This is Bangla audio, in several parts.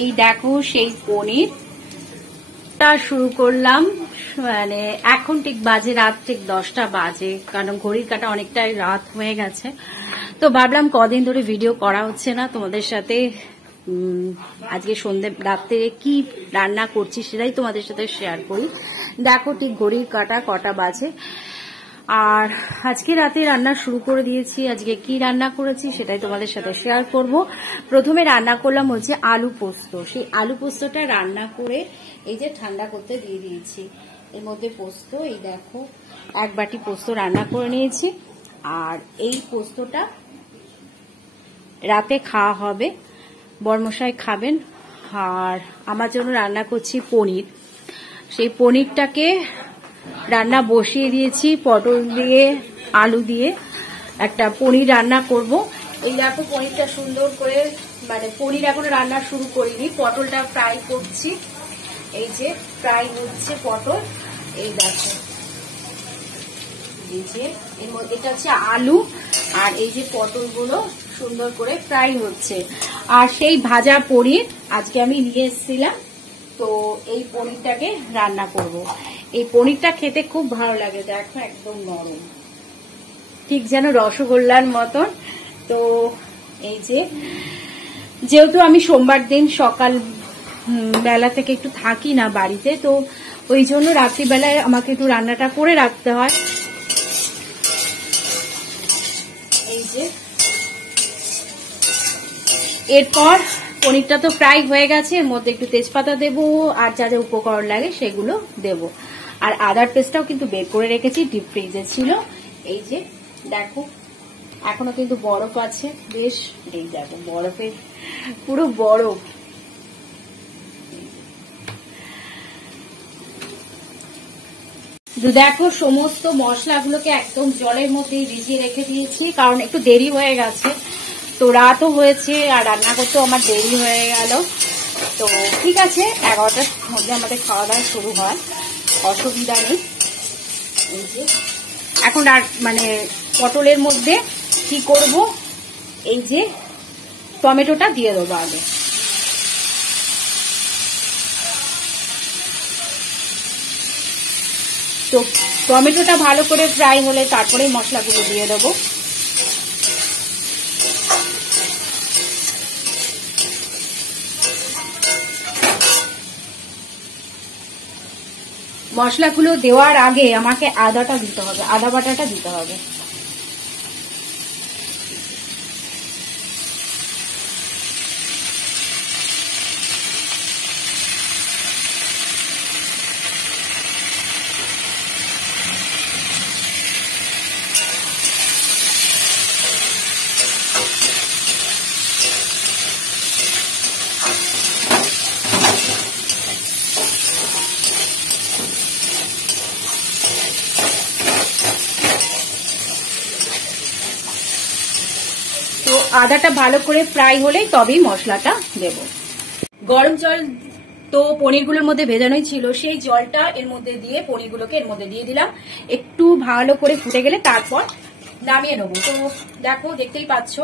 এই দেখো সেই পনিরটা শুরু করলাম। মানে এখন ঠিক বাজে রাত ঠিক 10টা বাজে, কারণ ঘড়ির কাঁটা অনেকটাই রাত হয়ে গেছে। তো ভাবলাম কদিন ধরে ভিডিও করা হচ্ছে না তোমাদের সাথে, আজকে সন্ধ্যে রাত্রে কি রান্না করছি সেটাই তোমাদের সাথে শেয়ার করি। দেখো ঠিক ঘড়ির কাঁটা কটা বাজে, আর আজকে রাতে রান্না শুরু করে দিয়েছি। আজকে কি রান্না করেছি সেটাই তোমাদের সাথে শেয়ার করব। প্রথমে রান্না করলাম হচ্ছে আলু পোস্ত। সেই আলু পোস্তটা রান্না করে এই যে ঠান্ডা করতে দিয়ে দিয়েছি। এর মধ্যে পোস্ত, এই দেখো 1 বাটি পোস্ত রান্না করে নিয়েছি। আর এই পোস্তটা রাতে খাওয়া হবে, বরমশাই খাবেন। আর আমার জন্য রান্না করছি পনির। সেই পনিরটাকে রান্না বসিয়ে দিয়েছি, পটল দিয়ে আলু দিয়ে একটা পনির রান্না করব। এই দেখো পনিরটা সুন্দর করে, মানে পনির এখনো রান্না শুরু করিনি, পটলটা ফ্রাই করছি। এই যে ফ্রাই হচ্ছে পটল, এই দেখো এই যে এটা হচ্ছে আলু, আর এই যে পটলগুলো সুন্দর করে ফ্রাই হচ্ছে। আর সেই ভাজা পনির আজকে আমি নিয়ে এসেছিলাম, তো এই পনিরটাকে রান্না করব। এই পনিরটা খেতে খুব ভালো লাগে, দেখো একদম নরম, ঠিক যেন রসগোল্লার মতন। তো এই যে যেহেতু আমি সোমবার দিন সকাল বেলা থেকে একটু থাকি না বাড়িতে, তো ওই জন্য রাত্রিবেলায় আমাকে একটু রান্নাটা করে রাখতে হয়। এই যে এরপর পনিরটা তো ফ্রাই হয়ে গেছে, এর মধ্যে একটু তেজপাতা দেবো, আর যা যা উপকরণ লাগে সেগুলো দেবো। আর আদার পেস্টটাও কিন্তু বের করে রেখেছি, ডিপ ফ্রিজে ছিল। এই যে দেখো এখনো কিন্তু বরফ আছে বেশ, এই দেখো বরফের পুরো বরফ। দেখো সমস্ত মশলাগুলোকে একদম জলের মধ্যে ভিজিয়ে রেখে দিয়েছি, কারণ একটু দেরি হয়ে গেছে, তো রাতও হয়েছে আর রান্না করতেও আমার দেরি হয়ে গেল। তো ঠিক আছে, 11টার মধ্যে আমাদের খাওয়া দাওয়া শুরু হয়, অসুবিধা নেই। এই যে এখন আর মানে পটলের মধ্যে কি করব, এই যে টমেটোটা দিয়ে দেবো আগে। তো টমেটোটা ভালো করে ফ্রাই হলে তারপরে মশলাগুলো দিয়ে দেবো। মশলাগুলো দেওয়ার আগে আমাকে আদাটা দিতে হবে, আদা বাটাটা দিতে হবে। তো আদাটা ভালো করে ফ্রাই হলেই তবেই মশলাটা দেব। গরম জল তো পনিরগুলোর মধ্যে ভেজানোই ছিল, সেই জলটা এর মধ্যে দিয়ে পনিরগুলোকে এর মধ্যে দিয়ে দিলাম। একটু ভালো করে ফুটে গেলে তারপর নামিয়ে নেবো। তো দেখো দেখতেই পাচ্ছ,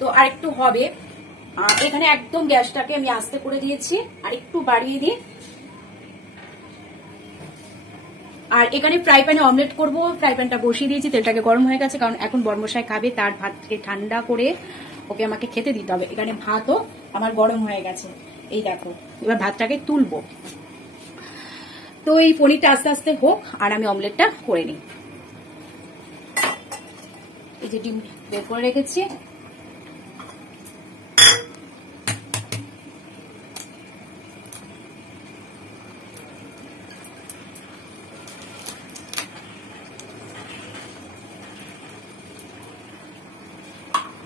তো আর একটু হবে। এখানে একদম গ্যাসটাকে আমি আস্তে করে দিয়েছি, আর একটু বাড়িয়ে দিই। আর এখানে ফ্রাই প্যানে অমলেট করবো, ফ্রাই প্যানটা বসিয়ে দিয়েছি, তেলটাকে গরম হয়ে গেছে, কারণ এখন বরমশাই খাবে, তার ভাতকে ঠান্ডা করে ওকে আমাকে খেতে দিতে হবে। এখানে ভাতও আমার গরম হয়ে গেছে, এই দেখো এবার ভাতটাকে তুলবো। তো এই পনিরটা আস্তে আস্তে হোক আর আমি অমলেটটা করে নিই। এই যে ডিম বের করে রেখেছি,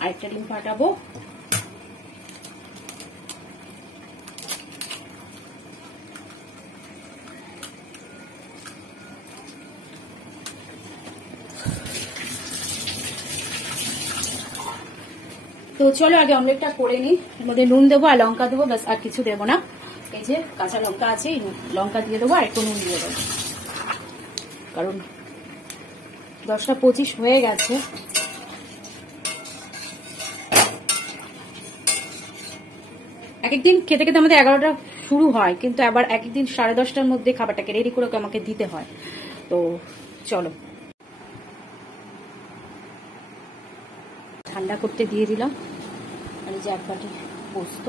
আরেকটা ডিম ফাটাবো। তো চলো আগে অমলেটটা করে নিই। এর মধ্যে নুন দেবো আর লঙ্কা দেবো, ব্যাস আর কিছু দেবো না। এই যে কাঁচা লঙ্কা আছে, লঙ্কা দিয়ে দেবো আর একটু নুন দিয়ে দেবো, কারণ 10টা 25 হয়ে গেছে। এক একদিন খেতে খেতে আমাদের 11টা শুরু হয়, কিন্তু আবার এক একদিন 10:30টার মধ্যে খাবারটাকে রেডি করে আমাকে দিতে হয়। তো চলো ঠান্ডা করতে দিয়ে দিলাম, আর এই যে 1 বাটি পোস্ত,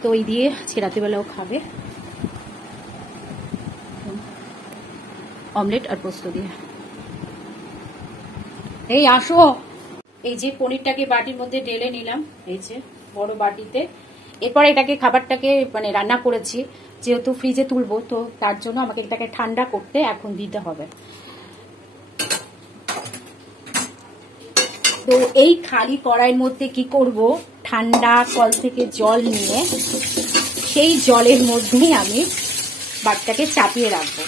তো ওই দিয়ে আজকে রাত্রিবেলাও খাবে, অমলেট আর পোস্ত দিয়ে। এই আসো, এই যে পনিরটাকে বাটির মধ্যে ঢেলে নিলাম, এই যে বড় বাটিতে। এরপর এটাকে খাবারটাকে মানে রান্না করেছি, যেহেতু ফ্রিজে তুলবো, তো তার জন্য আমাকে এটাকে ঠান্ডা করতে এখন দিতে হবে। তো এই খালি কড়াইয়ের মধ্যে কি করব, ঠান্ডা কল থেকে জল নিয়ে সেই জলের মধ্যেই আমি ভাতটাকে চাপিয়ে রাখবো।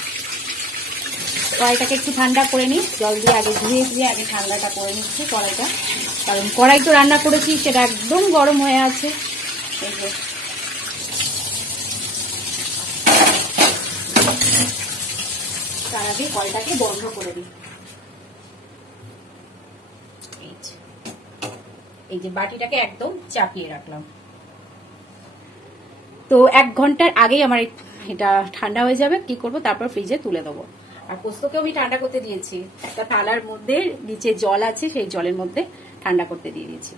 কড়াইটাকে একটু ঠান্ডা করে নিই, জল দিয়ে আগে ধুয়ে আগে ঠান্ডাটা করে নিচ্ছি কড়াইটা, কারণ কড়াই তো রান্না করেছি সেটা একদম গরম হয়ে আছে। এই যে তার আগে কড়াইটাকে বন্ধ করে দিই। এই যে বাটিটাকে একদম চাপিয়ে রাখলাম। তো 1 ঘন্টার আগেই আমার এটা ঠান্ডা হয়ে যাবে, কি করব তারপর ফ্রিজে তুলে দেবো। আর পোস্তকেও আমি ঠান্ডা করতে দিয়েছি, একটা থালার মধ্যে নিচে জল আছে, সেই জলের মধ্যে ঠান্ডা করতে দিয়ে দিয়েছি।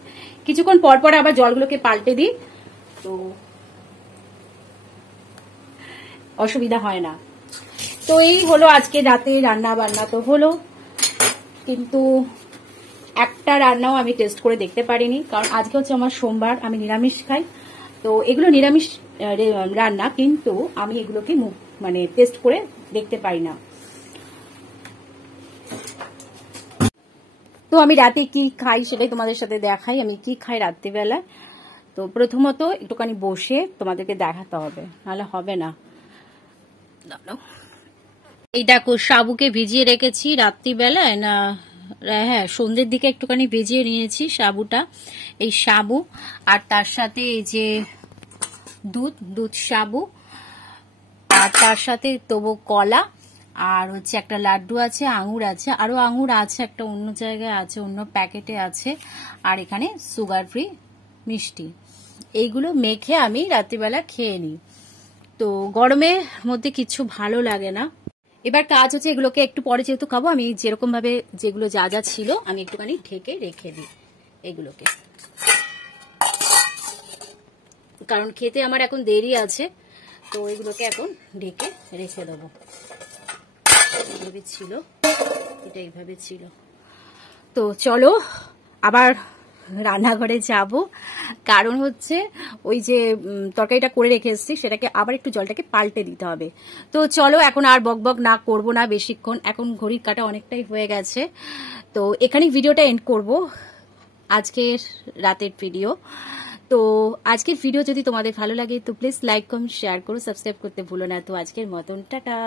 কিছুক্ষণ পর পর আবার জলগুলোকে পাল্টে দিই, তো অসুবিধা হয় না। তো এই হলো আজকে রাতে রান্না বান্না তো হলো, কিন্তু একটা রান্নাও আমি টেস্ট করে দেখতে পারিনি, কারণ আজকে হচ্ছে আমার সোমবার, আমি নিরামিষ খাই। তো এগুলো নিরামিষ রান্না, কিন্তু আমি এগুলোকে মানে টেস্ট করে দেখতে পারি না। তো আমি রাতে কি খাই সেটাই তোমাদের সাথে দেখাই, আমি কি খাই রাত্রিবেলা। তো প্রথমত একটুখানি বসে তোমাদেরকে দেখাতে হবে, নাহলে হবে না। এই দেখো, সাবুকে ভিজিয়ে রেখেছি রাত্রিবেলায়, না হ্যাঁ সন্ধ্যের দিকে একটুখানি ভিজিয়ে নিয়েছি সাবুটা, এই সাবু, আর তার সাথে এই যে দুধ সাবু, আর তার সাথে তবু কলা, আর হচ্ছে একটা লাড্ডু আছে, আঙুর আছে, আরো আঙুর আছে, একটা অন্য জায়গায় আছে, অন্য প্যাকেটে আছে, আর এখানে সুগার ফ্রি মিষ্টি। এইগুলো মেখে আমি রাত্রিবেলা খেয়ে নিই। তো গরমের মধ্যে কিছু ভালো লাগে না। এবার কাজ হচ্ছে এগুলোকে একটু পরে যেহেতু খাবো, আমি যেরকম ভাবে যেগুলো যা যা ছিল আমি একটুখানি ঢেকে রেখে দিই এগুলোকে, কারণ খেতে আমার এখন দেরি আছে। তো এগুলোকে এখন ঢেকে রেখে দেবো। এইভাবে ছিল, এটা এইভাবে ছিল। তো চলো আবার রান্নাঘরে যাব, কারণ হচ্ছে ওই যে তরকারিটা করে রেখে এসেছি সেটাকে আবার একটু জলটাকে পাল্টে দিতে হবে। তো চলো এখন আর বকবক না করব না বেশিক্ষণ, এখন ঘড়ির কাঁটা অনেকটাই হয়ে গেছে। তো এখানেই ভিডিওটা এন্ড করব, আজকের রাতের ভিডিও। তো আজকের ভিডিও যদি তোমাদের ভালো লাগে তো প্লিজ লাইক কমেন্ট শেয়ার করো, সাবস্ক্রাইব করতে ভুলো না। তো আজকের মতন টাটা।